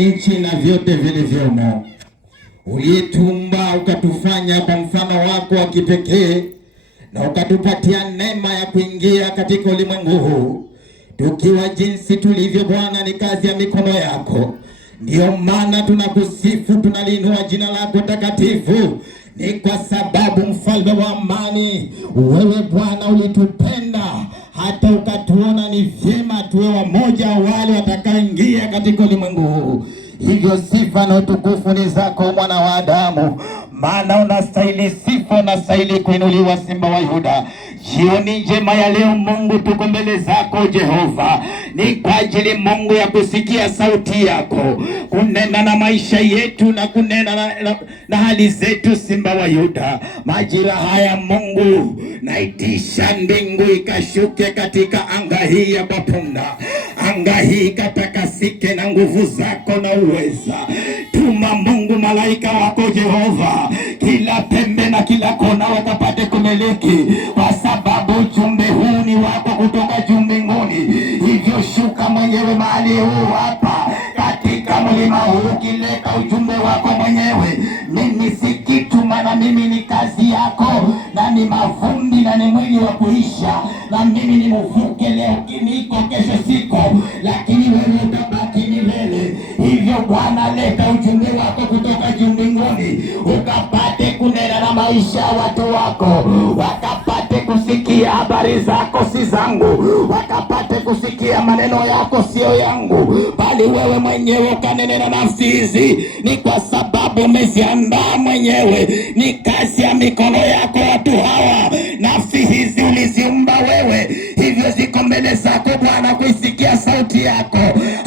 nchi na vyote vilivyomo, uliyetumba ukatufanya kwa mfano wako wa kipekee, na ukatupatia neema ya kuingia katika ulimwengu huu tukiwa jinsi tulivyo. Bwana, ni kazi ya mikono yako, ndiyo maana tunakusifu, tunaliinua jina lako takatifu. Ni kwa sababu mfalme wa amani, wewe Bwana ulitupenda hata ukatuona ni vyema tuwe wamoja wale watakaoingia katika ulimwengu huu. Hivyo sifa na utukufu ni zako, mwana wa Adamu, maana unastahili sifa, unastahili kuinuliwa, Simba wa Yuda. Jioni njema ya leo Mungu, tuko mbele zako Jehova, ni kwa ajili Mungu ya kusikia sauti yako, kunena na maisha yetu na kunena na hali zetu, Simba wa Yuda. Majira haya Mungu, naitisha mbingu ikashuke katika anga hii ya mapunda, anga hii katakasike na nguvu zako na uweza. Tuma Mungu malaika wako Jehova, kila pembe na kila kona wakapate kumiliki, kwa sababu ujumbe huu ni wako kutoka juu mbinguni. Hivyo shuka mwenyewe mahali huu hapa katika mlima huu, kileka ujumbe wako mwenyewe. Mimi si kitu, maana mimi ni kazi yako, na ni mavumbi na ni mwili wa kuisha, na mimi ni mvuke. Leo kiniko, kesho siko, lakini wewe utabaki milele. Hivyo Bwana, leta ujumbe wako kutoka juu mbinguni, ukapate kunena na maisha ya watu wako, wakapate kusikia habari zako si zangu, wakapate kusikia maneno yako sio yangu, bali wewe mwenyewe ukanene na nafsi hizi. Ni kwa sababu umeziandaa mwenyewe, ni kazi ya mikono yako watu hawa. Nafsi hizi uliziumba wewe, hivyo ziko mbele zako Bwana kuisikia sauti yako.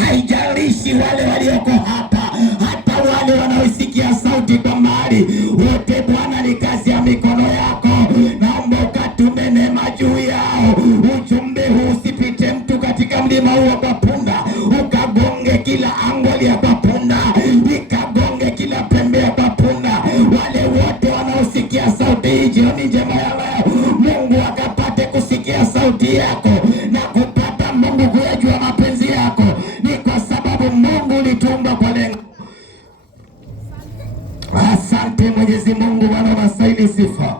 Haijalishi wale walioko hapa, hata wale wanaosikia sauti kwa mbali, wote Bwana ni kazi ya mikono yako. Naomba ukatume neema juu yao. Ujumbe huu usipite mtu katika mlima huu kwa punda, ukagonge kila angoli ya kwa punda, ikagonge kila pembe ya kwa punda. Wale wote wanaosikia sauti hii jioni njema ya leo, Mungu akapate kusikia sauti yako na kupata Mungu kuyajua mapenzi yako. Ni kwa sababu Mungu ulitumba kwa lengo. Asante Mwenyezi Mungu, Bwana unastahili sifa.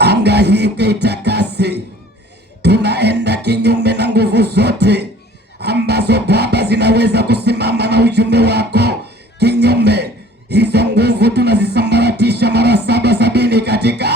Anga hii ukaitakase. Tunaenda kinyume na nguvu zote ambazo Baba zinaweza kusimama na ujumbe wako kinyume. Hizo nguvu tunazisambaratisha mara 7 katika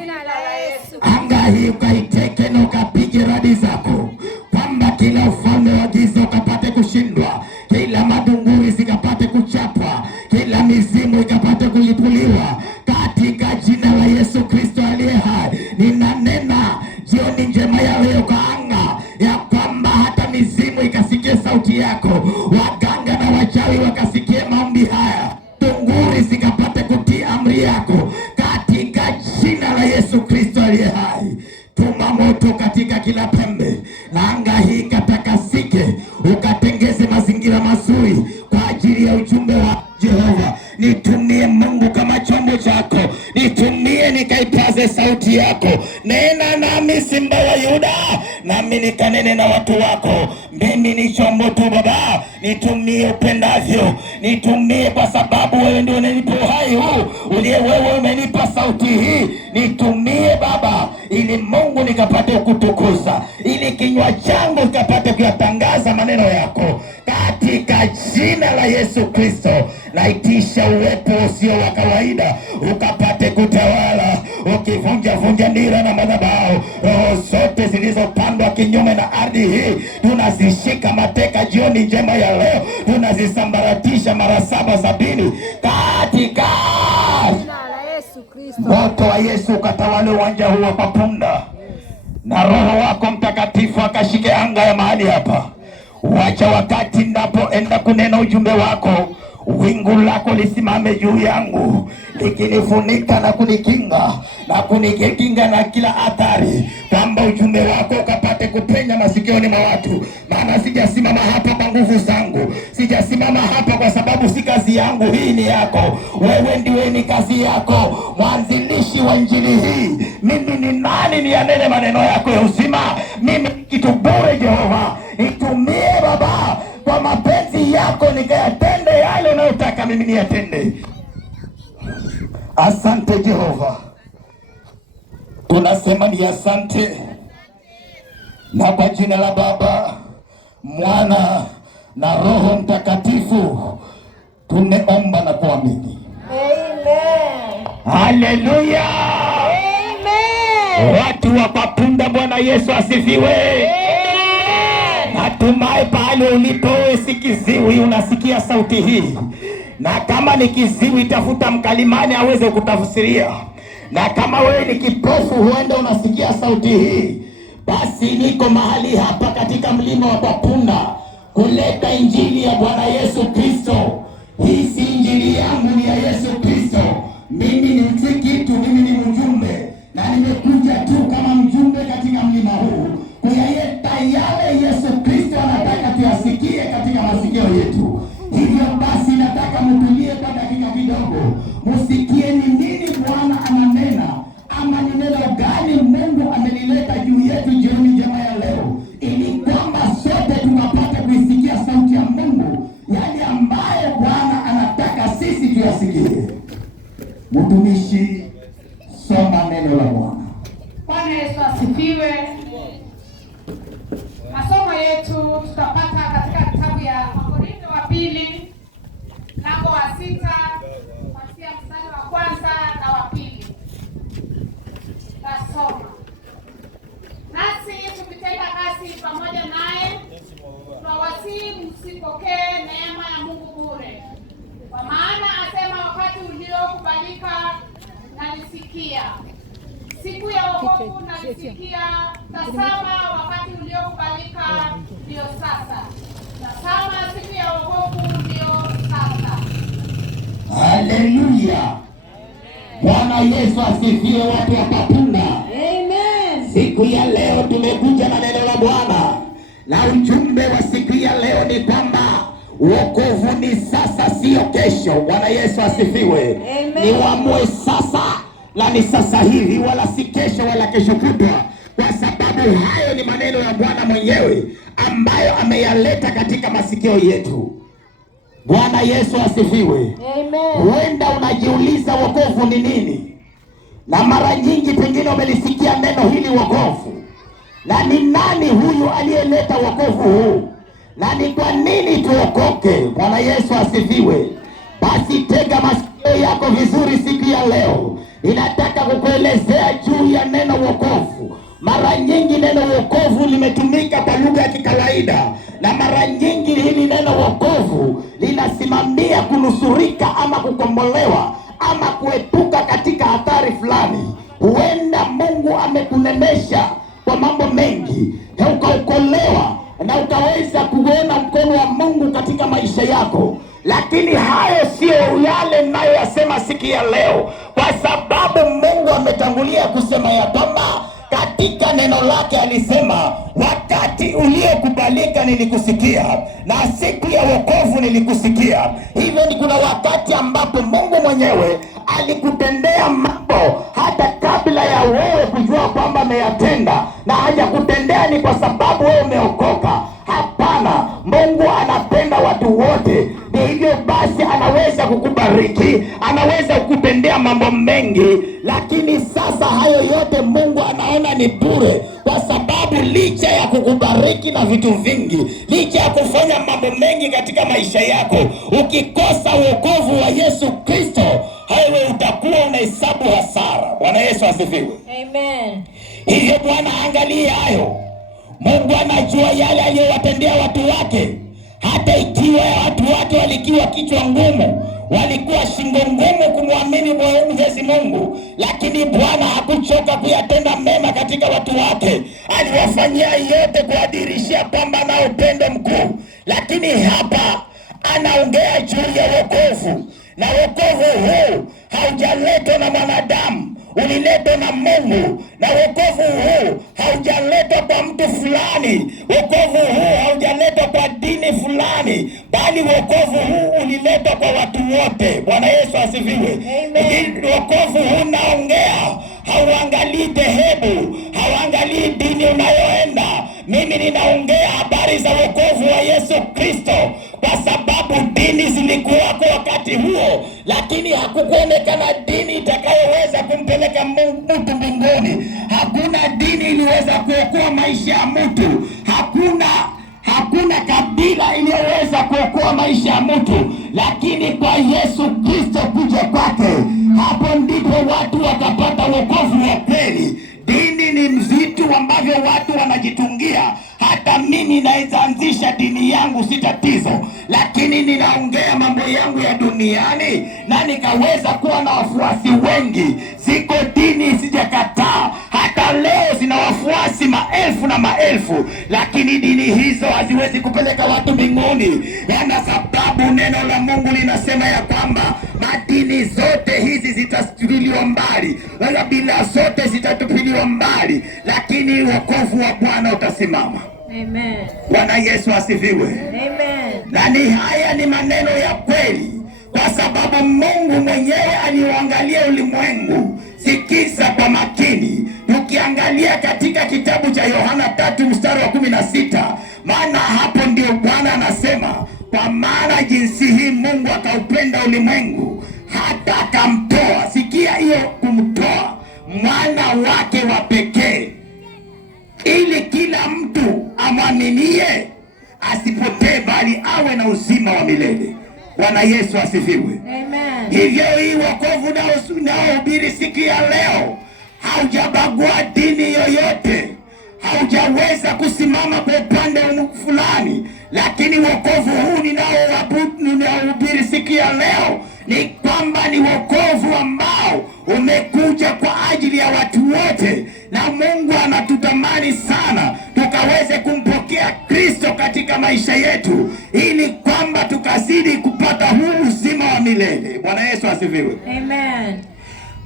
jina la Yesu. Anga hii ukaiteke na ukapige radi zako, kwamba kila ufalme wa giza ukapate kushindwa, kila madunguri zikapate kuchapwa, kila mizimu ikapate kulipuliwa katika jina la Yesu Kristo aliye hai. Ninanena jioni njema ya leo kwa anga, ya kwamba hata mizimu ikasikie sauti yako, waganga na wachawi wakasikie maombi haya, tunguri zikapate kutii amri yako katika jina la Yesu Kristo aliye hai. Tuma moto katika kila pembe, na anga hii katakasike, ukatengeze mazingira mazuri kwa ajili ya ujumbe wa Jehova. Nitumie Mungu kama chombo chako, nitumie nikaipaze sauti yako. Nena nami Simba wa Yuda, nami nikanene na watu wako. Mimi ni chombo tu Baba, nitumie upendavyo, nitumie kwa sababu wewe ndio unanipa uhai huu, uliye wewe umenipa sauti hii. Nitumie Baba, ili Mungu nikapate kutukuza, ili kinywa changu kikapate kuyatangaza maneno yako katika jina la Yesu Kristo. Naitisha uwepo usio wa kawaida ukapate kutawala, ukivunja vunja nira na madhabahu. Roho zote zilizopandwa kinyume na ardhi hii tunazishika mateka jioni njema ya leo, tunazisambaratisha mara 7 katika moto wa Yesu. Ukatawale uwanja huu kwa punda, na Roho wako Mtakatifu akashike anga ya mahali hapa. Wacha wakati ndapoenda kunena ujumbe wako, wingu lako lisimame juu yangu, likinifunika na kunikinga na kunikinga na kila athari, kwamba ujumbe wako ukapate kupenya masikioni mwa watu. Maana sijasimama hapa kwa nguvu zangu, sijasimama hapa kwa sababu si kazi yangu, hii ni yako. Wewe ndiwe ni kazi yako, mwanzilishi wa injili hii. Mimi ni nani nianene maneno yako ya uzima? Mimi kitu bure Jehova. Itumie Baba kwa kwa mapenzi yako nikayatende yale unayotaka mimi niyatende. Asante Jehova, tunasema ni asante, na kwa jina la Baba, Mwana na Roho Mtakatifu tumeomba na kuamini. Amen. Haleluya. Amen. Watu wa Papunda, Bwana Yesu asifiwe. Amen. Natumai pale ulipo si kiziwi unasikia sauti hii, na kama ni kiziwi tafuta mkalimani aweze kutafsiria, na kama wewe ni kipofu huenda unasikia sauti hii, basi niko mahali hapa katika mlima wa Papunda kuleta injili ya Bwana Yesu Kristo. Hii si injili yangu, ni ya Yesu Kristo. Mimi ni msikitu, mimi ni mjumbe, na nimekuja tu kama mjumbe katika mlima huu kuyaleta yale Yesu Kristo anataka tuyasikie katika masikio yetu. Hivyo basi nataka mtulie kwa dakika kidogo, musikie ni nini Bwana ananena, ama ni neno gani Mungu amelileta juu yetu jioni njema ya leo, ili kwamba sote tukapate kuisikia sauti ya Mungu, yale ambayo Bwana anataka sisi tuyasikie. Mtumishi, soma neno la Bwana. Bwana Yesu asifiwe. Masomo yetu tutapata katika kitabu ya Wakorintho wa pili mlango wa 6 kuanzia mstari wa kwanza na wa pili. Tasoma. Nasi tukitenda kazi pamoja naye, tunawasihi msipokee neema ya Mungu bure. Kwa maana asema, wakati uliokubalika nalisikia, siku ya wokovu nalisikia. Tazama, wakati uliokubalika ndio sasa. Tazama, siku ya wokovu ndio sasa. Haleluya. Bwana Yesu asifiwe, watu wa Papunda. Amen. Siku ya leo tumekuja na neno la Bwana, na ujumbe wa siku ya leo ni kwamba wokovu ni sasa, sio kesho. Bwana Yesu asifiwe. Ni uamue sasa, na ni sasa hivi, wala si kesho wala kesho kutwa, kwa sababu hayo ni maneno ya Bwana mwenyewe ambayo ameyaleta katika masikio yetu. Bwana Yesu asifiwe. Amen. Huenda unajiuliza wokovu ni nini, na mara nyingi pengine umelisikia neno hili wokovu, na ni nani huyu aliyeleta wokovu huu, na ni kwa nini tuokoke? Bwana Yesu asifiwe. Basi tega masikio yako vizuri siku ya leo, ninataka kukuelezea juu ya neno wokovu. Mara nyingi neno wokovu limetumika kwa lugha ya kikawaida, na mara nyingi hili neno wokovu linasimamia kunusurika ama kukombolewa ama kuepuka katika hatari fulani. Huenda Mungu amekunemesha kwa mambo mengi na ukaokolewa na ukaweza kuona mkono wa Mungu katika maisha yako, lakini hayo sio yale ninayoyasema siku ya leo, kwa sababu Mungu ametangulia kusema ya kwamba katika neno lake alisema, wakati uliokubalika nilikusikia, na siku ya wokovu nilikusikia. Hivyo ni kuna wakati ambapo Mungu mwenyewe alikutendea mambo hata kabla ya wewe kujua kwamba ameyatenda, na hajakutendea ni kwa sababu wewe umeokoka. Hapana, Mungu anapenda watu wote. Ni hivyo basi anaweza kukubariki, anaweza kukutendea mambo mengi, lakini sasa hayo yote Mungu anaona ni bure, kwa sababu licha ya kukubariki na vitu vingi, licha ya kufanya mambo mengi katika maisha yako, ukikosa wokovu wa Yesu Kristo, wewe utakuwa unahesabu hasara. Bwana Yesu asifiwe. Amen. Hivyo Bwana angalia hayo. Mungu anajua yale aliyowatendea watu wake, hata ikiwa watu wake walikuwa kichwa ngumu, walikuwa shingo ngumu kumwamini Mwenyezi Mungu, lakini Bwana hakuchoka kuyatenda mema katika watu wake. Aliwafanyia yote kuadhirishia kwamba na upendo mkuu. Lakini hapa anaongea juu ya wokovu, na wokovu huu haujaletwa na mwanadamu, uliletwa na Mungu. Na wokovu huu haujaletwa kwa mtu fulani, wokovu huu haujaletwa kwa dini fulani, bali wokovu huu uliletwa kwa watu wote. Bwana Yesu asifiwe. Wokovu huu naongea, hauangalii dhehebu, hauangalii dini unayoenda. Mimi ninaongea habari za wokovu wa Yesu Kristo, kwa sababu dini zilikuwako wakati huo, lakini hakukuonekana dini itakayoweza kumpeleka mtu mbinguni. Hakuna dini iliweza kuokoa maisha ya mtu. Hakuna kabila iliyoweza kuokoa maisha ya mtu, lakini kwa Yesu Kristo kuja kwake, hapo ndipo watu wakapata wokovu wa kweli. Dini ni vitu ambavyo watu wanajitungia. Hata mimi naweza anzisha dini yangu, si tatizo, lakini ninaongea mambo yangu ya duniani na nikaweza kuwa na wafuasi wengi. Ziko dini sijakataa, hata leo zina wafuasi maelfu na maelfu, lakini dini hizo haziwezi kupeleka watu mbinguni, na sababu neno la Mungu linasema ya kwamba madini zote hizi zitatupiliwa mbali, wala bila zote zitatupiliwa mbali, lakini wokovu wa Bwana utasimama. Amen. Bwana Yesu asifiwe. Amen. Na haya ni maneno ya kweli, kwa sababu Mungu mwenyewe aliuangalia ulimwengu. Sikiza kwa makini, tukiangalia katika kitabu cha Yohana 3:16, maana hapo ndio Bwana anasema, kwa maana jinsi hii Mungu akaupenda ulimwengu hata akamtoa. Sikia hiyo, kumtoa mwana wake wa pekee, ili kila mtu amwaminie asipotee, bali awe na uzima wa milele. Bwana Yesu asifiwe. Amen. Hivyo hii wokovu naohubiri siku ya leo haujabagua dini yoyote, haujaweza kusimama kwa upande fulani, lakini wokovu huu ninaohubiri siku ya leo ni kwamba ni wokovu ambao umekuja kwa ajili ya watu wote, na Mungu anatutamani sana tukaweze kumpokea Kristo katika maisha yetu, ili kwamba tukazidi kupata huu uzima wa milele. Bwana Yesu asifiwe. Amen.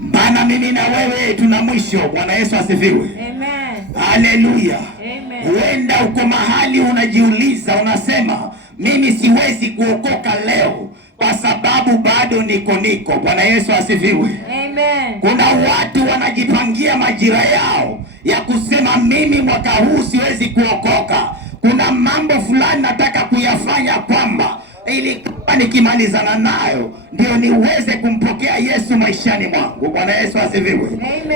Maana mimi na wewe tuna mwisho. Bwana Yesu asifiwe. Amen. Haleluya. Amen. Huenda uko mahali unajiuliza, unasema mimi siwezi kuokoka leo kwa sababu bado niko. Bwana Yesu asifiwe. Amen. Kuna watu wanajipangia majira yao ya kusema mimi mwaka huu siwezi kuokoka. Kuna mambo fulani nataka kuyafanya, kwamba ili nikimalizana nayo ndio niweze kumpokea Yesu maishani mwangu. Bwana Yesu asifiwe.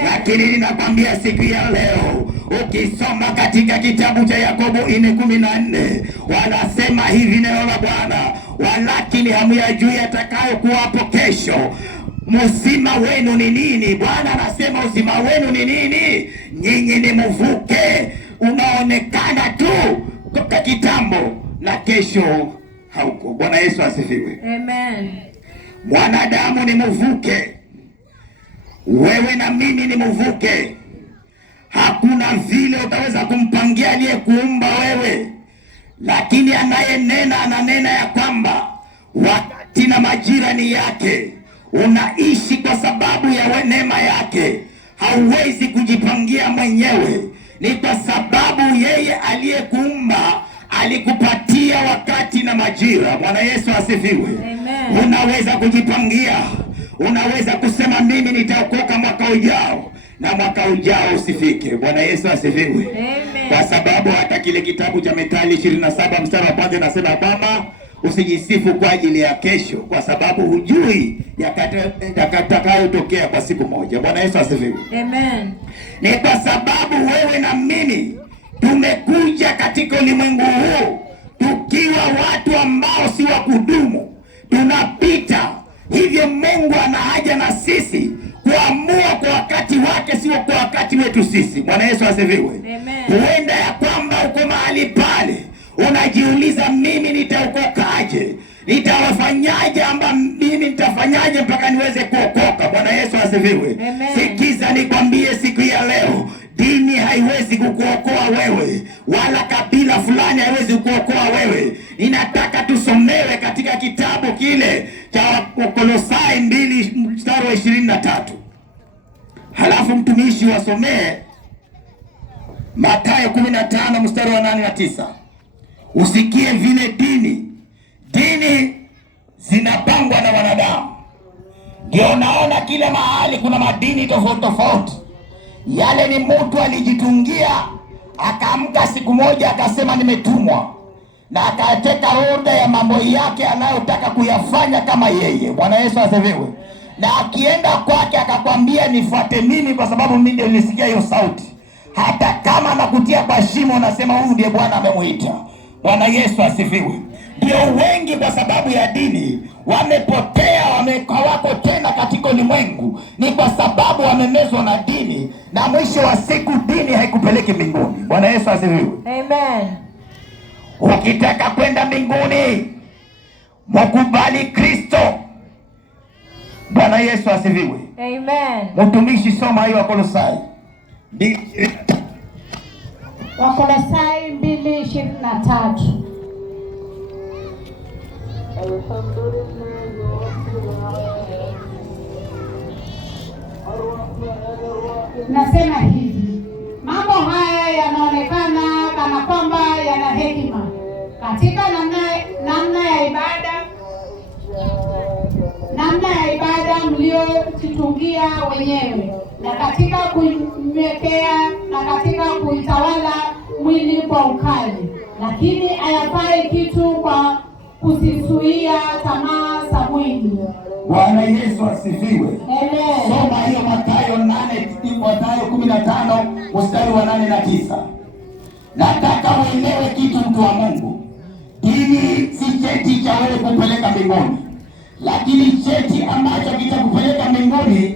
Lakini ninakwambia siku ya leo, ukisoma katika kitabu cha Yakobo 4:14, wanasema hivi neno la Bwana, walakini hamyajui yatakayo kuwapo kesho. Uzima wenu ni nini? Bwana anasema uzima wenu ni nini? Nyinyi ni mvuke unaonekana tu kwa kitambo, na kesho hauko. Bwana Yesu asifiwe. Amen. Mwanadamu ni mvuke, wewe na mimi ni mvuke. Hakuna vile utaweza kumpangia aliyekuumba wewe, lakini anayenena ananena ya kwamba wakati na majira ni yake. Unaishi kwa sababu ya neema yake, hauwezi kujipangia mwenyewe. Ni kwa sababu yeye aliyekuumba alikupatia wakati na majira. Bwana Yesu asifiwe. Amen. Unaweza kujipangia, unaweza kusema mimi nitaokoka mwaka ujao, na mwaka ujao usifike. Bwana Yesu asifiwe. Amen. Kwa sababu hata kile kitabu cha Methali 27:1 nasema kwamba usijisifu kwa ajili ya kesho, kwa sababu hujui yatakayotokea kwa siku moja. Bwana Yesu asifiwe. Amen. Ni kwa sababu wewe na mimi tumekuja katika ulimwengu huu tukiwa watu ambao si wa kudumu, tunapita. Hivyo Mungu ana haja na sisi kuamua kwa wakati wake, sio kwa wakati wetu sisi. Bwana Yesu asifiwe. Amen. Huenda ya kwamba uko mahali pale unajiuliza, mimi nitaokokaje? Nitawafanyaje? Amba mimi nitafanyaje mpaka niweze kuokoka? Bwana Yesu asifiwe. Sikiza nikwambie siku ya leo, dini haiwezi kukuokoa wewe, wala kabila fulani haiwezi kukuokoa wewe. Ninataka tusomewe katika kitabu kile cha Kolosai 2:23. Halafu mtumishi wasomee Mathayo 15:8 na 9. Usikie vile dini zinapangwa na wanadamu. Ndio naona kila mahali kuna madini tofauti tofauti. Yale ni mtu alijitungia Akaamka siku moja akasema nimetumwa, na akateka orodha ya mambo yake anayotaka kuyafanya kama yeye. Bwana Yesu asifiwe. Na akienda kwake akakwambia nifuate mimi, kwa sababu mimi ndio nilisikia hiyo sauti. Hata kama nakutia kwa shimo, unasema huyu ndiye Bwana amemuita. Bwana Yesu asifiwe. Ndio wengi kwa sababu ya dini wamepotea, hawako tena katika ulimwengu, ni kwa sababu wamemezwa na dini, na mwisho wa siku dini haikupeleki mbinguni. Bwana Yesu asifiwe. Amen. Ukitaka kwenda mbinguni, mkubali Kristo. Bwana Yesu asifiwe. Amen. Mtumishi, soma hiyo Wakolosai 2:23. Wakolosai 2:23. Nasema hivi, mambo haya yanaonekana kana kwamba yana hekima katika namna ya ibada mliojitungia wenyewe, na katika kuimekea na katika kuitawala mwili kwa ukali, lakini hayafai kitu kwa kuzizuia tamaa za mwili. Bwana Yesu asifiwe. Amen. Soma hiyo Mathayo 15 mstari wa 8 na 9. Nataka uelewe kitu, mtu wa Mungu. Dini si cheti cha wewe kupeleka mbinguni, lakini cheti ambacho kitakupeleka mbinguni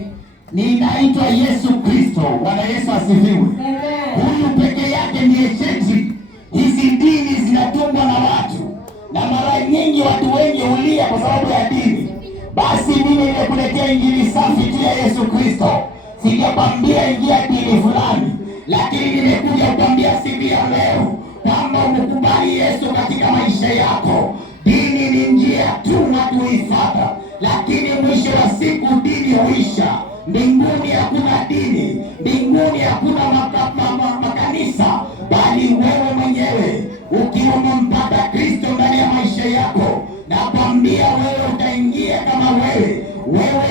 ni inaitwa Yesu Kristo. Bwana Yesu asifiwe. Amen. Huyu peke yake ndiye cheti. Hizi dini zinatungwa na watu, na mara nyingi watu wengi hulia kwa sababu ya dini. Basi mimi nimekuletea injili safi tu ya Yesu Kristo. Sijakwambia ingia dini fulani, lakini nimekuja kukwambia siku ya leo kwamba umekubali Yesu katika maisha yako. Dini ni njia tu na kuifuata, lakini mwisho wa siku dini huisha. Mbinguni hakuna dini, mbinguni hakuna makanisa, bali wewe mwenyewe ukiwa umempata Kristo ndani ya maisha yako, na kwambia wewe utaingia kama wewe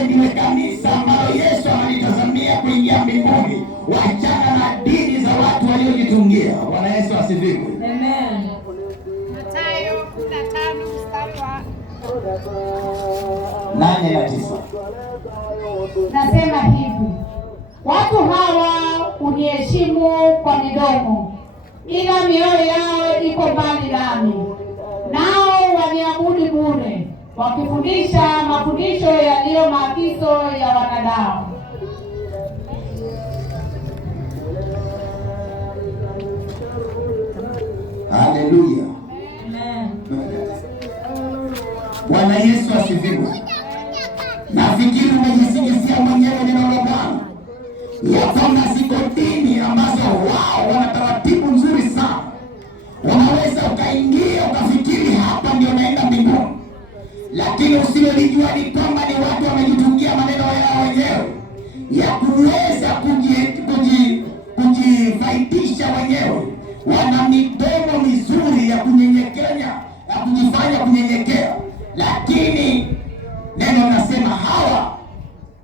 ndiwe kanisa ambalo Yesu analitazamia kuingia mbinguni. Wachana na dini za watu waliojitungia. Bwana Yesu asifiwe. Amen. Mathayo 15 mstari wa 8 na 9. Nasema hivi, watu hawa uniheshimu kwa midomo, ila mioyo yao iko mbali nami, nao waniabudu bure, wakifundisha mafundisho yaliyo maagizo ya wanadamu. Haleluya. Amen. Bwana Yesu asifiwe. Nafikiri umejisikia mwenyewe neno la Bwana ya kwamba ziko dini ambazo wao wana taratibu nzuri sana. Unaweza ukaingia ukafikiri hapa ndio naenda mbinguni, lakini usilolijua ni kwamba ni watu wamejitungia maneno yao wenyewe ya kuweza kujifaidisha wenyewe. Wana midomo mizuri ya kunyenyekea, ya kujifanya kunyenyekea, lakini neno nasema hawa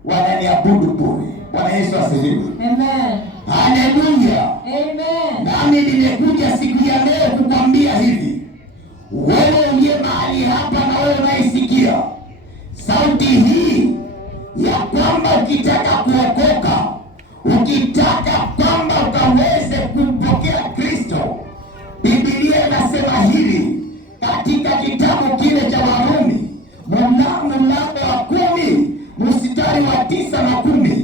wananiabudu bure. Bwana Yesu asifiwe. Amen. Haleluya. Amen. Nami nimekuja siku ya leo kukwambia hivi, wewe uliye mahali hapa na wewe unaisikia sauti hii, ya kwamba ukitaka kuokoka, ukitaka kwamba ukaweze kumpokea Kristo, Biblia inasema hili katika kitabu kile cha Warumi mlango wa 10 mstari wa 9 na 10.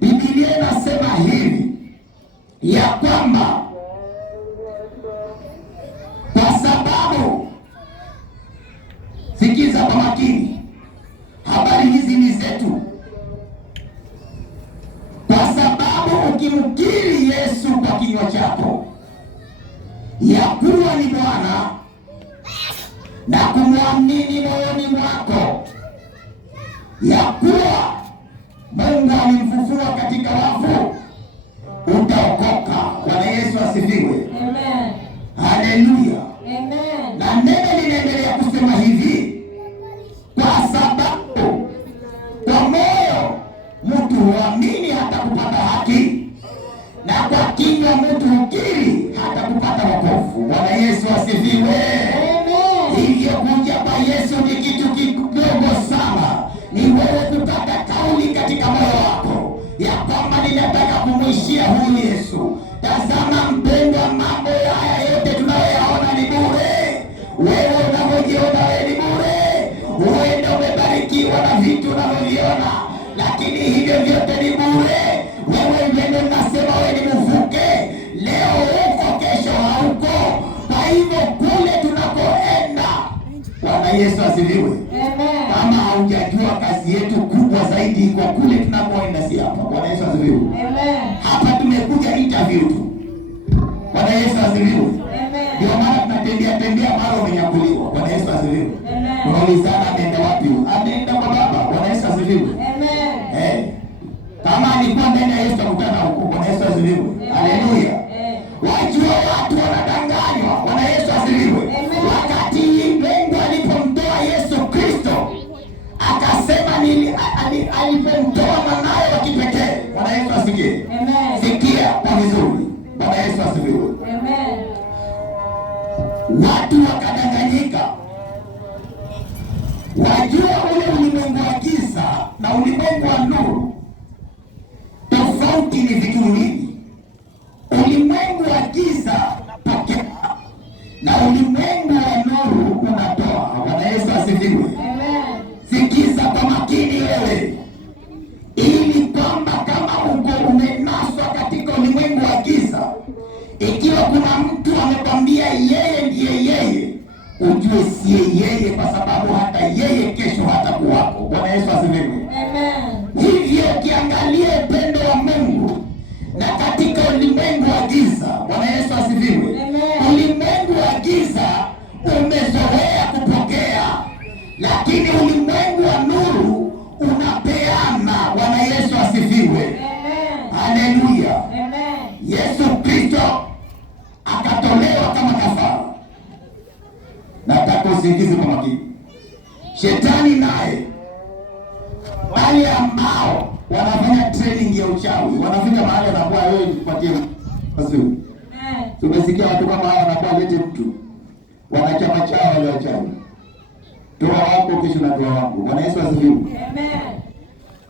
Biblia inasema hivi ya kwamba kwa sababu, sikiza kwa makini, habari hizi ni zetu, kwa sababu ukimkiri Yesu kwa kinywa chako ya kuwa ni Bwana na kumwamini moyoni mwako ya kuwa Mungu alimfufua katika wafu, utaokoka. Bwana Yesu asifiwe. Amen. Haleluya. Amen. Na neno linaendelea kusema hivi, kwa sababu kwa moyo mtu huamini hata kupata haki, na kwa kinywa mtu hukiri hata ni wewe kupata kauli katika moyo wako ya kwamba ninataka kumwishia huyu Yesu. Tazama mpendwa, mambo haya yote tunayoyaona ni bure. Wewe unavyojiona wewe ni bure. Huenda umebarikiwa na vitu unavyoviona, lakini hivyo vyote ni bure. Wewe ndio unasema wewe ni mvuke, leo uko, kesho hauko. Kwa hivyo kule tunakoenda, Bwana Yesu asifiwe. Amen. Kama haujajua kazi yetu kubwa zaidi kwa kule tunakoenda, si hapa. Bwana Yesu asifiwe. Amen. Hapa tumekuja interview tu. Bwana Yesu asifiwe. Amen. Ndio maana tunatembea mara umenyakuliwa. Bwana Yesu asifiwe. Amen. Tunaulizana ameenda wapi? Ameenda kwa Baba. Bwana Yesu asifiwe. Amen. Kama alikuwa ndani ya Yesu akutana huko. Bwana Yesu asifiwe. Haleluya. Wajua watu wanadanganywa. Bwana Yesu asifiwe. Wakati Mungu alipomtoa Yesu Kristo, akasema alipomtoa mwanawe wa kipekee. Bwana Yesu asifiwe. Amen. Sikia kwa vizuri. Bwana Yesu asifiwe. Amen. Watu wakadanganyika. Wajua ule ulimwengu wa giza na ulimwengu wa nuru, tofauti ni vitu viwili. Ulimwengu wa giza unapokea na ulimwengu wa nuru unatoa. Bwana Yesu asifiwe. Amen. Sikiza kwa makini wewe, ili kwamba kama uko umenaswa katika ulimwengu wa giza, ikiwa kuna mtu amekwambia yeye ndiye yeye, ujue siye yeye, kwa sababu hata yeye kesho hatakuwako. Bwana Yesu asifiwe. Amen. Hivyo ukiangalia upendo wa Mungu na katika ulimwengu wa giza, Bwana Yesu asifiwe. Amen. Ulimwengu wa giza umezoea kupokea, lakini ulimwengu wa nuru unapeana. Bwana Yesu asifiwe. Amen. Haleluya. Amen. Yesu Kristo akatolewa kama kafara. Nataka usikize kwa makini. Shetani naye, wale ambao wanafanya training ya uchawi, wanafika mahali anakuwa wewe nipatie mazuri. Amen. Tumesikia watu kama hawa wanakuwa lete mtu wanachama chao wale wachawi. Toa wako kesho na toa wangu. Bwana Yesu asifiwe. Amen.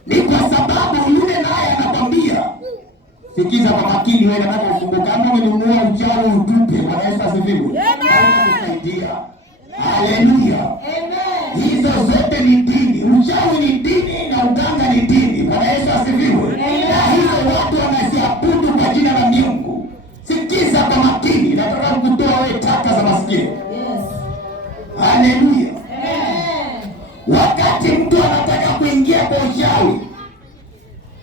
Ni kwa sababu yule naye anakwambia, sikiza kwa makini wewe, nataka ufunguke. Kama umenunua uchawi utupe. Bwana Yesu asifiwe. Kusaidia. Haleluya. Amen. Hizo zote ni dini. Uchawi ni dini na uganga ni dini. Bwana Yesu asifiwe. Na hizo watu wanaziabudu kwa jina la miungu. Sikiza kwa makini, nataka kutoa wewe taka za masikio. Yes. Haleluya. Amen. Wakati mtu anataka kuingia kwa uchawi,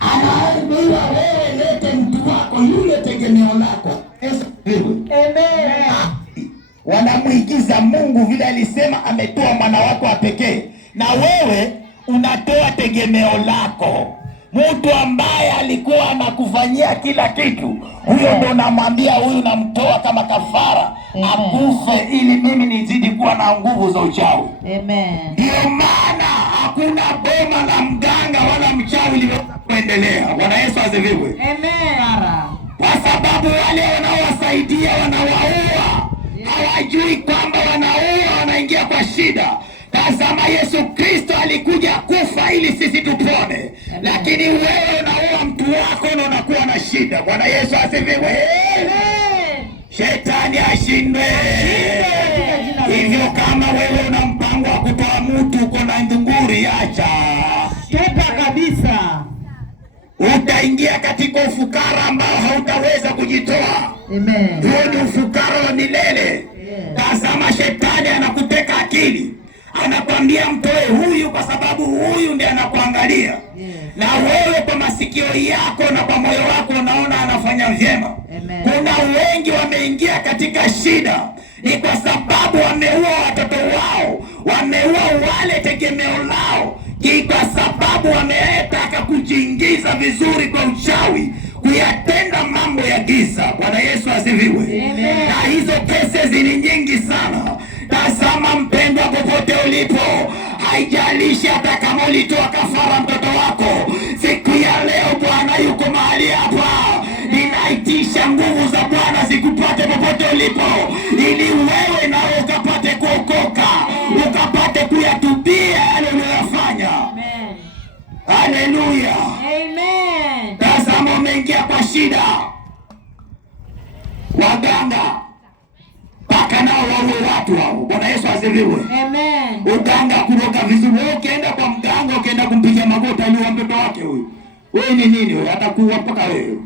anaambiwa wewe lete mtu wako, yule tegemeo lako. Yesu asifiwe. Amen. Wanamuigiza Mungu vile alisema ametoa mwana wako wa pekee, na wewe unatoa tegemeo lako. Mtu ambaye alikuwa anakufanyia kila kitu, huyo ndo namwambia huyu namtoa kama kafara akufe, ili mimi nizidi kuwa na nguvu za uchawi. Amen. Ndio maana hakuna boma la mganga wala mchawi liweza kuendelea. Bwana Yesu asifiwe. Amen. Kwa sababu wale wanaowasaidia wanawaua. Hawajui kwamba wanaua, wanaingia kwa shida. Tazama, Yesu Kristo alikuja kufa ili sisi tupone. Lakini wewe unaua mtu wako na unakuwa na shida. Bwana Yesu asifiwe. Shetani ashindwe. Hivyo kama wewe una mpango wa kutoa mtu, uko na ndunguri, acha. Toka kabisa. Utaingia katika ufukara ambao hautaweza kujitoa. Amen. Huo ni ufukara wa milele. Tazama, shetani anakuteka akili, anakwambia mtoe huyu kwa sababu huyu ndiye anakuangalia. Na wewe kwa masikio yako na kwa moyo wako unaona anafanya vyema. Kuna wengi wameingia katika shida, ni kwa sababu wameua watoto wao, wameua wale tegemeo lao, kwa sababu wametaka kujiingiza vizuri kwa uchawi, kuyatenda mambo ya giza. Bwana Yesu asifiwe. Na hizo kesi ni nyingi sana. Tazama mpendwa, popote ulipo, haijalishi hata kama ulitoa kafara mtoto wako, siku ya leo Bwana yuko mahali hapa. Ninaitisha nguvu za Bwana zikupate popote ulipo, ili wewe nawe ukapate kuokoka, ukapate kuyatubia yale uliyofanya. Haleluya. Amen. Tazama umeingia kwa shida. Waganga mpaka nao waue watu hao. Bwana Yesu asifiwe. Amen. Uganga kuroga vizuri. Wewe ukienda kwa mganga ukienda kumpiga magoti aliwa mtoto wake huyu. Wewe ni nini wewe? Atakuua mpaka wewe.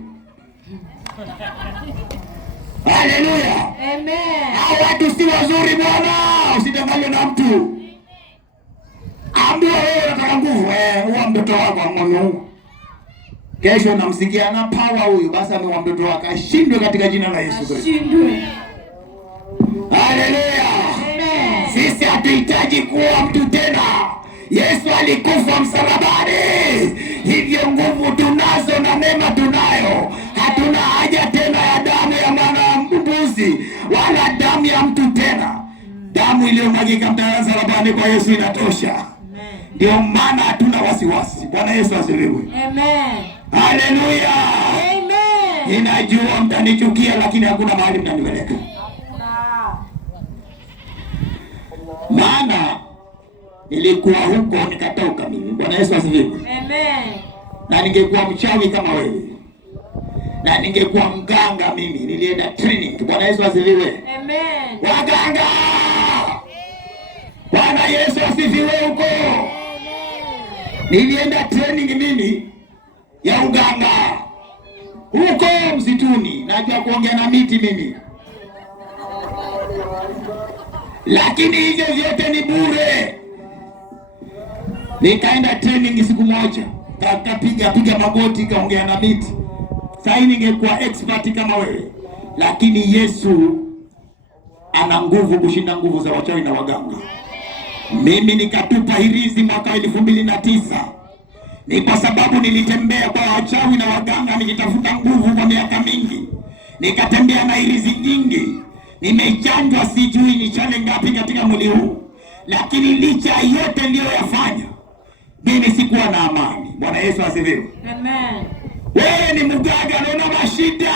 Haleluya. Amen. Hao watu si wazuri bwana. Usidanganywe na mtu. Ambia wewe unataka nguvu, huwa mtoto wako ang'ome huko. Kesho namsikia na power huyu, basi amewa mtoto wake ashindwe katika jina la Yesu Kristo. Ashindwe. Haleluya. Amen. Sisi hatuhitaji kuwa mtu tena. Yesu alikufa msalabani. Hivyo nguvu tunazo na neema tunayo. Hatuna haja tena ya damu ya mwana mbuzi wala damu ya mtu tena. Damu iliyomwagika msalabani kwa Yesu inatosha. Ndio maana hatuna wasiwasi. Bwana Yesu asifiwe. Amen. Haleluya. Amen. Ninajua mtanichukia lakini hakuna mahali mtanipeleka. Maana nilikuwa huko nikatoka mimi. Bwana Yesu asifiwe. Amen. Na ningekuwa mchawi kama wewe. Na ningekuwa mganga mimi. Nilienda training. Bwana Yesu asifiwe. Amen. Waganga. Bwana Yesu asifiwe huko. Nilienda training mimi ya uganga huko msituni. Najua kuongea na miti mimi. Lakini hivyo vyote ni bure. Nikaenda training siku moja. Piga magoti kaongea na miti. Sasa ningekuwa expert kama wewe. Lakini Yesu ana nguvu kushinda nguvu za wachawi na waganga. Mimi nikatupa hirizi mwaka 2009. Ni kwa sababu nilitembea kwa wachawi na waganga nikitafuta nguvu kwa miaka mingi. Nikatembea na hirizi nyingi. Nimechanjwa sijui ni chale ngapi katika mwili huu. Lakini licha yote niliyoyafanya, mimi sikuwa na amani. Bwana Yesu asifiwe. Amen. Wewe ni mganga na una mashida.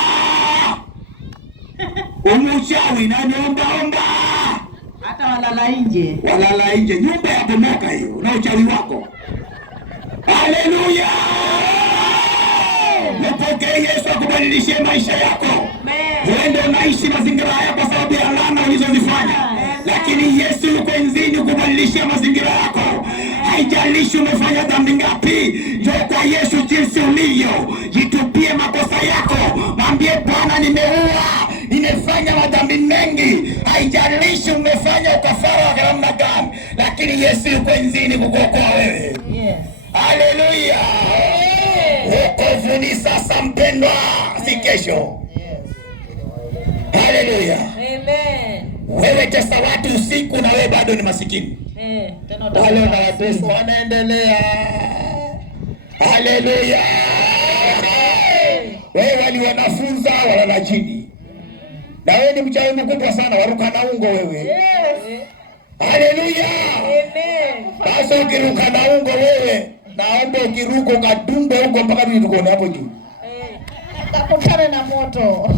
Umuchawi na omba. Hata walala nje. Walala nje. Nyumba ya bomoka hiyo. Na uchawi wako. Haleluya. Mpokee Yesu akubadilishie maisha yako. Wewe unaishi mazingira haya kwa sababu ya laana ulizozifanya. Lakini Yesu yuko enzini kubadilishia mazingira yako. Haijalishi umefanya dhambi ngapi, njoo kwa Yesu jinsi ulivyo. Jitupie makosa yako. Mwambie Bwana, nimeua, nimefanya madhambi mengi. Haijalishi umefanya ukafara wa namna gani, lakini Yesu yuko enzini kukuokoa wewe. Yes. Haleluya. Wokovu ni sasa mpendwa, si kesho. Haleluya. Amen. Wewe tesa watu usiku na wewe bado ni masikini. Wale na watu wanaendelea. Haleluya. Wewe wali wanafunza wala chini. Na wewe ni mchawi mkubwa sana, waruka na ungo wewe. Yes. Haleluya. Amen. Basi ukiruka na ungo wewe, naomba ukiruka kadumbe huko mpaka tuone hapo juu. Takutana na moto.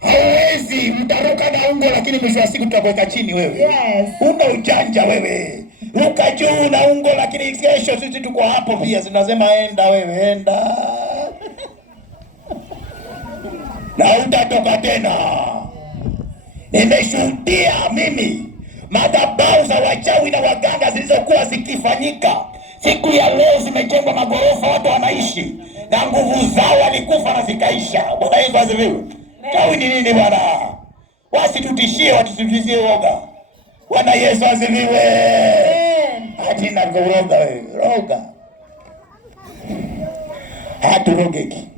Hawezi, mtaruka na ungo lakini mwisho wa siku tutakuweka chini wewe. Yes. Una ujanja wewe. Ruka juu na ungo lakini kesho sisi tuko hapo pia tunasema enda wewe enda. Na utatoka tena. Nimeshuhudia mimi madhabahu za wachawi na waganga zilizokuwa zikifanyika. Siku ya leo zimejengwa magorofa, watu wanaishi. Na nguvu zao walikufa na zikaisha. Bwana Yesu asifiwe. Chawi ni nini bwana? Wasitutishie, watutishie woga. Bwana Yesu asifiwe. Hati na kuroga wewe, roga. Haturogeki.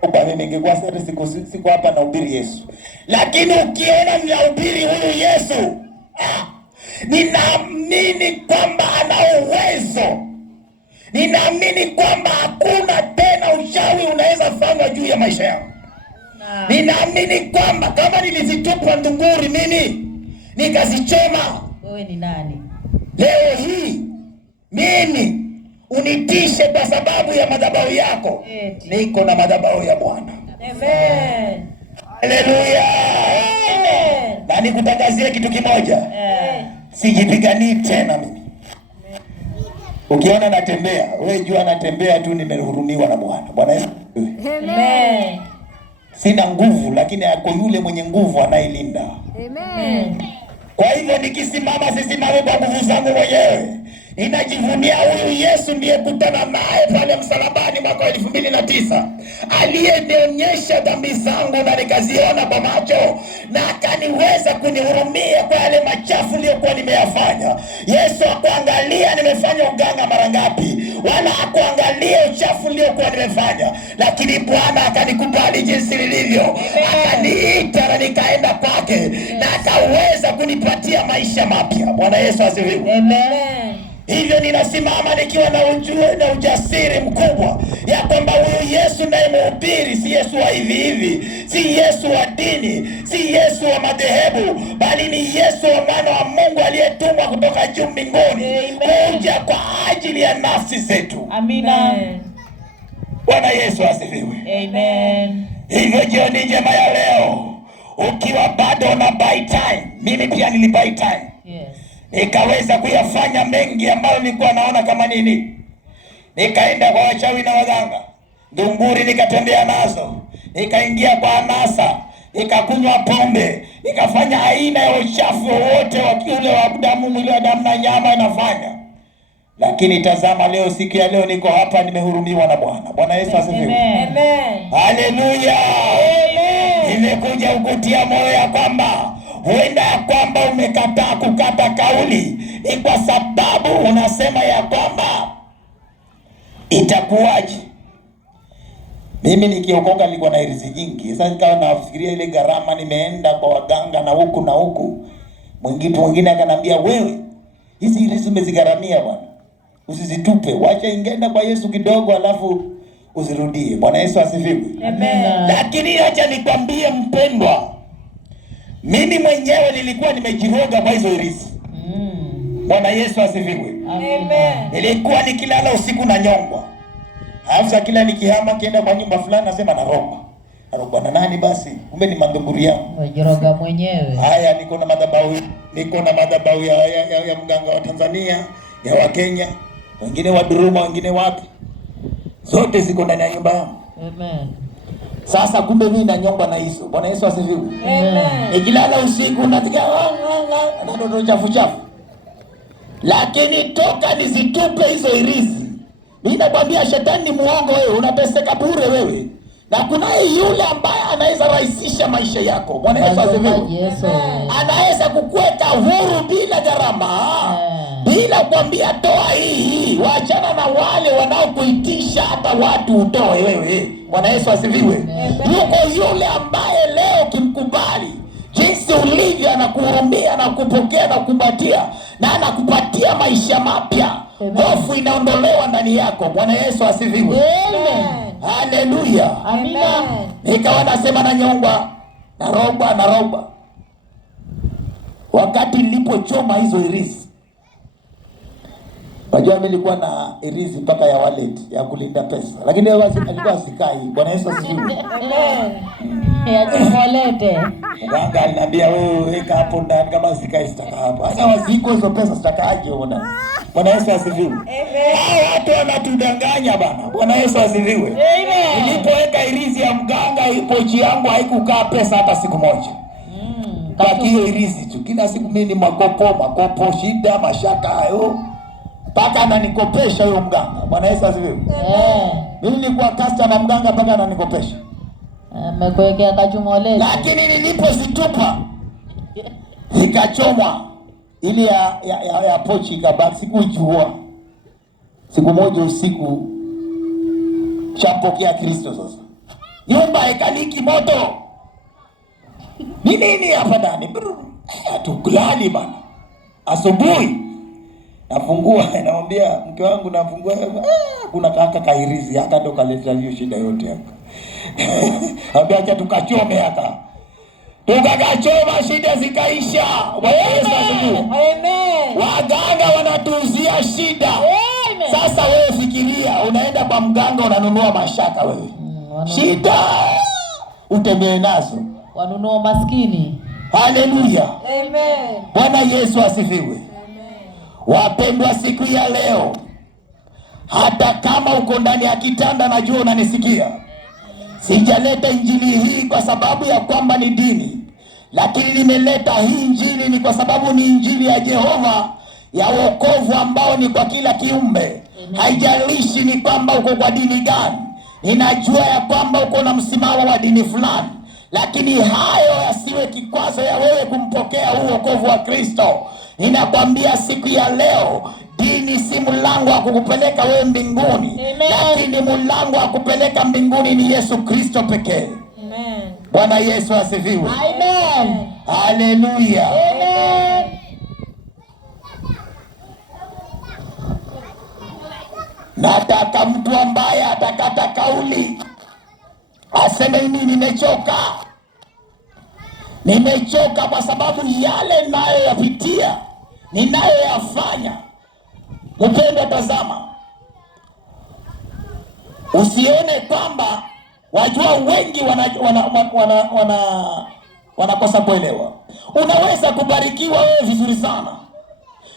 Kwa mimi ningekuwa sasa siku hapa na ubiri Yesu. Lakini ukiona ninahubiri huyu Yesu, ninaamini kwamba ana uwezo. Ninaamini kwamba hakuna tena uchawi unaweza fanywa juu ya maisha yangu. Ninaamini kwamba kama nilizitupa ndunguri mimi nikazichoma, Wewe ni nani? leo hii mimi unitishe kwa sababu ya madhabahu yako. Niko na madhabahu ya Bwana. Amen. Haleluya. Amen. Na nikutangazie kitu kimoja. Sijipiganii tena mimi. Ukiona natembea, wewe jua natembea tu, nimehurumiwa na Bwana. Bwana Yesu. Amen. Sina nguvu, lakini ako yule mwenye nguvu anayelinda. Amen. Kwa hivyo nikisimama, sisimame kwa nguvu zangu mwenyewe. Ninajivunia huyu Yesu ndiye kutana naye pale msalabani mwaka 2009. Aliyenionyesha dhambi zangu na nikaziona kwa macho, na akaniweza kunihurumia kwa yale machafu niliyokuwa nimeyafanya. Yesu hakuangalia nimefanya uganga mara ngapi, wala hakuangalia uchafu niliokuwa nimefanya, lakini Bwana akanikubali jinsi nilivyo. Akaniita na nikaenda kwake, na akaweza kunipatia maisha mapya. Bwana Yesu asifiwe. Amen. Hivyo ninasimama nikiwa na ujasiri mkubwa ya kwamba huyu Yesu ndiye mhubiri, si Yesu wa hivi hivi, si Yesu wa dini, si Yesu wa madhehebu, bali ni Yesu wa mwana wa Mungu aliyetumwa kutoka juu mbinguni kuja kwa ajili ya nafsi zetu. Amina. Bwana Yesu asifiwe. Amen. Hivyo jioni njema ya leo, ukiwa bado na buy time, mimi pia nilibuy time. Yes. Nikaweza kuyafanya mengi ambayo nilikuwa naona kama nini. Nikaenda kwa wachawi na waganga, ndunguri nikatembea nazo, nikaingia kwa anasa, nikakunywa pombe, nikafanya aina ya uchafu wote wa kiule wa damu, mwili wa damu na nyama inafanya. Lakini tazama leo, siku ya leo niko hapa, nimehurumiwa na Bwana. Bwana Yesu asifiwe. Amen. Haleluya. Amen. Nimekuja kukutia moyo ya kwamba huenda ya kwamba umekataa kukata kauli, ni kwa sababu unasema ya kwamba itakuwaje. Mimi nikiokoka nilikuwa na irizi nyingi. Sasa nikawa nafikiria ile gharama, nimeenda kwa waganga na huku na huku. Mwingine akanambia, wewe hizi irizi umezigharamia bwana, usizitupe, wacha ingeenda kwa Yesu kidogo alafu uzirudie. Bwana Yesu asifiwe. Amen. Lakini acha nikwambie mpendwa, mimi mwenyewe nilikuwa nimejiroga kwa hizo irizi. Bwana Yesu asifiwe. Amen. Nilikuwa nikilala usiku na nyongwa. Halafu kila nikihama kienda kwa nyumba fulani nasema narogwa. Narogwa na nani basi? Kumbe ni madhuburi yangu. Unajiroga mwenyewe. Haya, niko na madhabahu ya mganga wa Tanzania, ya wa Kenya, wengine wa Duruma, wengine wapi. Zote ziko ndani ya nyumba yangu. Amen. Sasa kumbe mimi nanyongwa na hizo. Bwana Yesu asifiwe. Amen. Nikilala usiku nasikia na ndoto chafu. Lakini toka nizitupe hizo irizi, mimi nakwambia shetani ni muongo. Wewe unateseka bure wewe, na kunaye yule ambaye anaweza rahisisha maisha yako. Bwana Yesu asifiwe. Anaweza kukuweka huru bila gharama, bila kuambia toa hii. Waachana na wale wanaokuitisha hata watu utoe wewe. Bwana Yesu asifiwe. Yuko yule ambaye leo kimkubali jinsi ulivyo, anakuhurumia na kupokea na kupatia, na anakupatia maisha mapya. Hofu inaondolewa ndani yako. Bwana Yesu asifiwe. Amen. Haleluya. Amina. Nikawa nasema na nyongwa, naroba. Wakati nilipochoma hizo irizi, unajua mimi nilikuwa na irizi mpaka ya wallet ya kulinda pesa, lakini alikuwa sikai. Bwana Yesu asifiwe. Amen. Ya chokolete. Wanga aliniambia, wewe weka hapo ndani, kama sikai sitaka hapo. Sasa waziko hizo pesa sitakaje uona. Bwana Yesu asifiwe. Amen. Watu wanatudanganya bana. Bwana Yesu asifiwe. Amen. Nilipoweka irizi ya mganga, pochi yangu haikukaa pesa hata siku moja. Baki hiyo irizi tu. Kila siku mimi ni makopo, shida, mashaka hayo. Paka ananikopesha huyo mganga. Bwana Yesu asifiwe. Mimi nilikuwa customer mganga, paka ananikopesha. Amekuwekea kachumolezi. Lakini nilipozitupa zikachomwa, ili ya pochi ikabaki. Sikujua. Siku moja usiku champokea Kristo sasa. Nyumba ikaliki moto. Nini hapa ndani? Hatukulali bana. Asubuhi nafungua, namwambia mke wangu, nafungua, kuna kaka kairizi haka ndo kaleta hiyo shida yote hapa. Ambia acha tukachome haka. Tukakachoma, shida zikaisha. Bwana Yesu asifiwe. Amen. Waganga wanatuuzia shida. Amen. Sasa wewe fikiria, unaenda kwa mganga unanunua mashaka wewe. Shida utembee nazo. Wanunua maskini. Haleluya. Amen. Bwana Yesu asifiwe. Amen. Wapendwa, siku ya leo Hata kama uko ndani ya kitanda, najua unanisikia. Sijaleta injili hii kwa sababu ya kwamba ni dini, lakini nimeleta hii injili ni kwa sababu ni injili ya Jehova ya wokovu ambao ni kwa kila kiumbe. Haijalishi ni kwamba uko kwa dini gani. Ninajua ya kwamba uko na msimamo wa dini fulani, lakini hayo yasiwe kikwazo ya wewe kumpokea huu wokovu wa Kristo. Ninakwambia siku ya leo, dini si mlango wa kukupeleka wewe mbinguni. Lakini mlango wa kupeleka mbinguni ni Yesu Kristo pekee. Amen. Bwana Yesu asifiwe. Amen. Haleluya. Amen. Nataka mtu ambaye atakata kauli aseme mimi nimechoka kwa sababu yale ninayoyapitia, ninayoyafanya. Mpendwa, tazama, usione kwamba wajua wengi wanakosa kuelewa. Unaweza kubarikiwa wewe vizuri sana.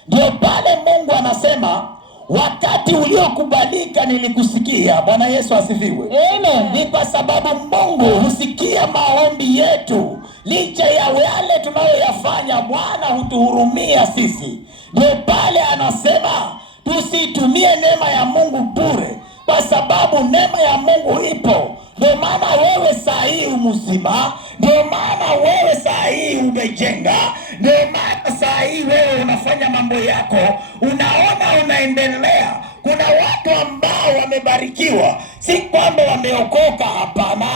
Ndio pale Mungu anasema wakati uliokubalika nilikusikia. Bwana Yesu asifiwe. Amen. Ni kwa sababu Mungu husikia maombi yetu. Licha ya yale tunayoyafanya, Bwana hutuhurumia sisi. Ndio pale anasema tusitumie neema ya Mungu bure, kwa sababu neema ya Mungu ipo. Ndio maana wewe saa hii umzima, ndio maana wewe saa hii umejenga, ndio maana saa hii wewe unafanya mambo yako, unaona unaendelea. Kuna watu ambao wamebarikiwa, si kwamba wameokoka, hapana,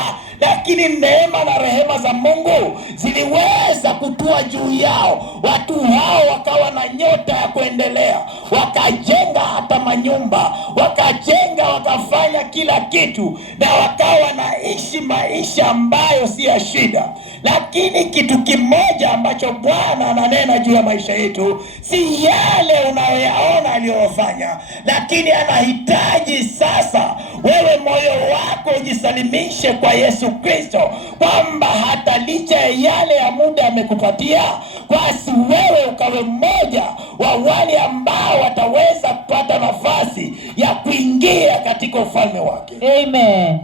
lakini neema na rehema za Mungu ziliweza kutua juu yao. Watu hao wakawa na nyota ya kuendelea, wakajenga hata manyumba, wakajenga, wakafanya kila kitu, na wakawa naishi maisha ambayo si ya shida. Lakini kitu kimoja ambacho Bwana ananena juu ya maisha yetu, si yale unayoyaona aliyofanya, lakini anahitaji sasa wewe moyo wako ujisalimishe kwa Yesu Kristo, kwamba hata licha ya yale ya muda amekupatia, basi wewe ukawe mmoja wa wale ambao wataweza kupata nafasi ya kuingia katika ufalme wake. Amen.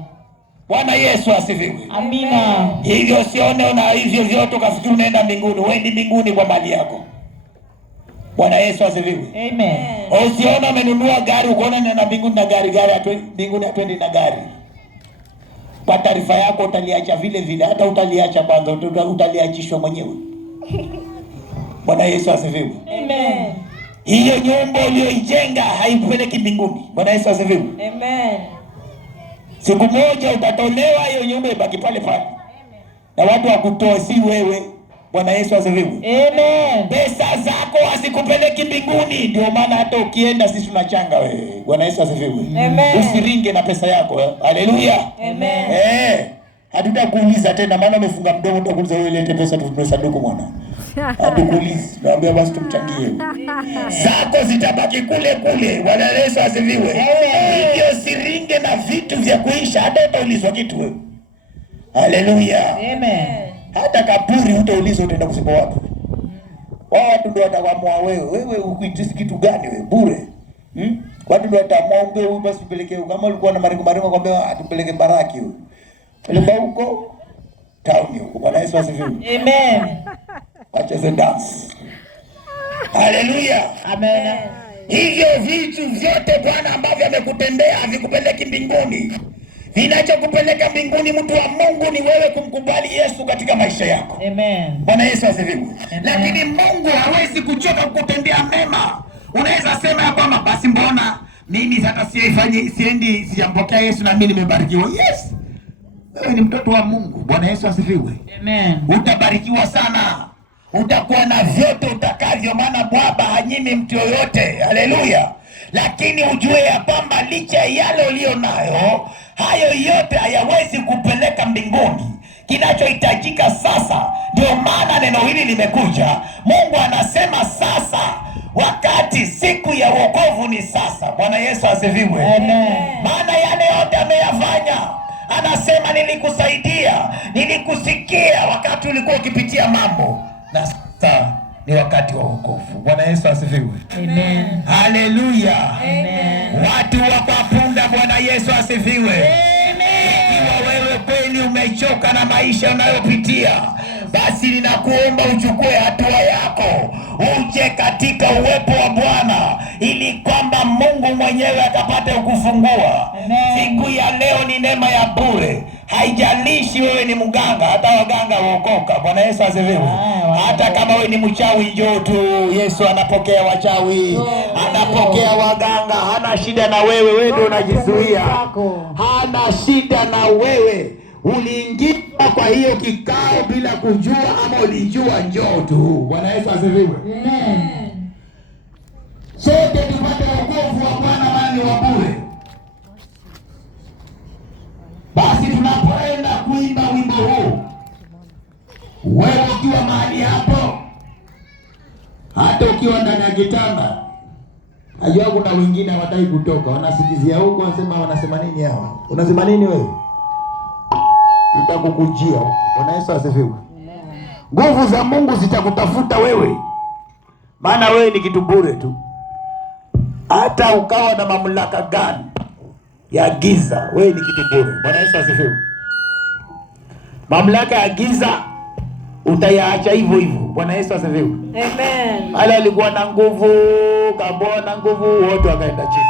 Bwana Yesu asifiwe. Amina. Hivyo sione una hivyo vyote ukafikiri unaenda mbinguni. Wendi mbinguni kwa mali yako. Bwana Yesu asifiwe. Amen. Usione umenunua gari ukaona unaenda mbinguni na gari mbinguni hatuendi na gari. Kwa taarifa yako utaliacha vile vile, hata utaliacha kwanza, utaliachishwa mwenyewe. Bwana Yesu asifiwe. Amen. Hiyo nyumba uliyoijenga haikupeleki mbinguni. Bwana Yesu asifiwe. Amen. Siku moja utatolewa, hiyo nyumba ibaki pale pale. Na watu wakutoa si wewe. Bwana Yesu asifiwe. Amen. Pesa zako hasikupeleki mbinguni, ndio maana hata ukienda sisi tunachanga wewe. Bwana Yesu asifiwe. Amen. Usiringe na pesa yako. Haleluya. Amen. Hatutakuuliza tena, maana umefunga mdomo, tutakuuliza wewe lete pesa tufunue sanduku mwana. Hatukuuliza, naambia basi tumchangie. Zako zitabaki kule kule. Bwana Yesu asifiwe. Hivyo siringe na vitu vya kuisha, hata utaulizwa kitu wewe. Haleluya. Amen. Hata kaburi utaulizwa utaenda kusipa wapi. Watu ndio watakamua wewe ukuitisi kitu gani wewe bure. Watu ndio watamuombe wewe basi tupeleke huko. Kama ulikuwa na maringo kwambia atupeleke Baraki huko. Peleka huko town huko. Bwana Yesu asifiwe. Amen. Wacheze dance. Haleluya. Amen. Hivyo vitu vyote Bwana ambavyo amekutendea havikupeleki mbinguni. Vinachokupeleka mbinguni, mtu wa Mungu, ni wewe kumkubali Yesu katika maisha yako. Amen. Bwana Yesu asifiwe. Lakini Mungu hawezi kuchoka kukutendea mema. Unaweza sema ya kwamba basi mbona mimi hata siendi sijampokea Yesu na mimi nimebarikiwa. Yes. Wewe ni mtoto wa Mungu. Bwana Yesu asifiwe. Amen. Utabarikiwa sana. Utakuwa na vyote utakavyo, maana Baba hanyimi mtu yoyote. Haleluya. Lakini ujue ya kwamba licha ya yale ulio nayo, hayo yote hayawezi kupeleka mbinguni. Kinachohitajika sasa, ndio maana neno hili limekuja. Mungu anasema sasa, wakati siku ya wokovu ni sasa. Bwana Yesu asifiwe. Amen. Maana yale yote ameyafanya. Anasema nilikusaidia, nilikusikia wakati ulikuwa ukipitia mambo, na sasa ni wakati wa wokovu. Bwana Yesu asifiwe. Amen. Haleluya. Amen. Watu wa Punda, Bwana Yesu asifiwe. Amen. Ikiwa wewe kweli umechoka na maisha unayopitia, basi ninakuomba uchukue hatua yako, uje katika uwepo wa Bwana, ili kwamba Mungu mwenyewe atapate kukufungua. Siku ya leo ni neema ya bure. Haijalishi wewe ni mganga, hata waganga huokoka. Bwana Yesu asifiwe. Hata kama wewe ni mchawi, njoo tu, Yesu anapokea wachawi, anapokea waganga. Hana shida na wewe, wewe ndio unajizuia. Hana shida na wewe. Uliingia kwa hiyo kikao bila kujua, ama ulijua, njoo tu. Bwana Yesu asifiwe. Amen. Sote tupate wokovu wa Bwana, maana ni wa bure. Basi tunapoenda kuimba wimbo huu, wewe ukiwa mahali hapo, hata ukiwa ndani ya kitanda, najua kuna wengine hawataki kutoka, wanasikizia huko, wanasema nini hawa? Unasema nini wewe? Itakukujia. Bwana Yesu asifiwe. Nguvu za Mungu zitakutafuta wewe, maana wewe ni kitu bure tu. Hata ukawa na mamlaka gani ya giza, wewe ni kitu bure. Bwana Yesu asifiwe. Mamlaka ya giza utayaacha hivyo hivyo. Bwana Yesu asifiwe. Amen. Wale alikuwa na nguvu, kabona nguvu, wote wakaenda chini.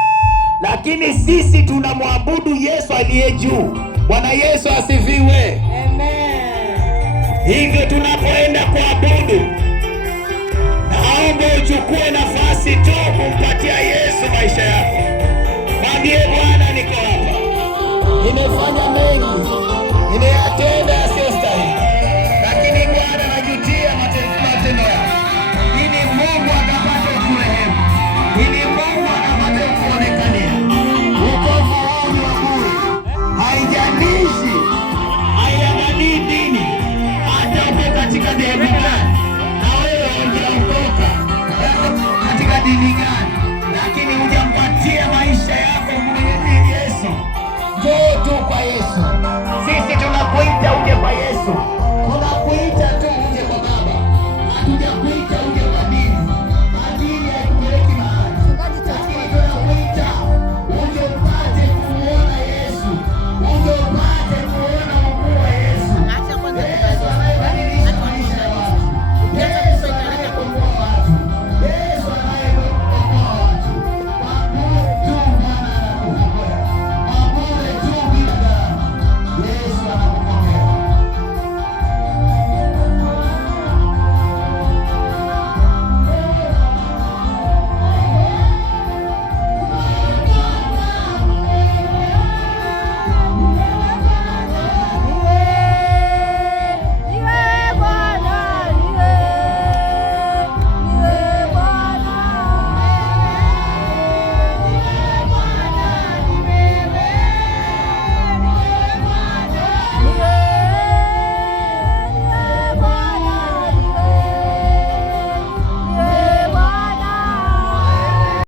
Lakini sisi tunamwabudu Yesu aliye juu. Bwana Yesu asifiwe. Amen. Hivyo tunapoenda kuabudu, naomba uchukue nafasi tu kumpatia Yesu maisha yako. Mwambie Bwana, niko hapa, nimefanya mengi, nimeyatenda yasiyostahili, lakini Bwana najutia matendo yangu, ili Mungu akapate kurehemu, ili Mungu akapate kuonekania. Wokovu wao ni wa bure. Haijalishi, haiangalii dini, hata uko katika dhehebu gani, na wewe hujaokoka katika dini gani, lakini hujampatia maisha yako Yesu, njoo tu kwa Yesu. Sisi tunakuita uje kwa Yesu.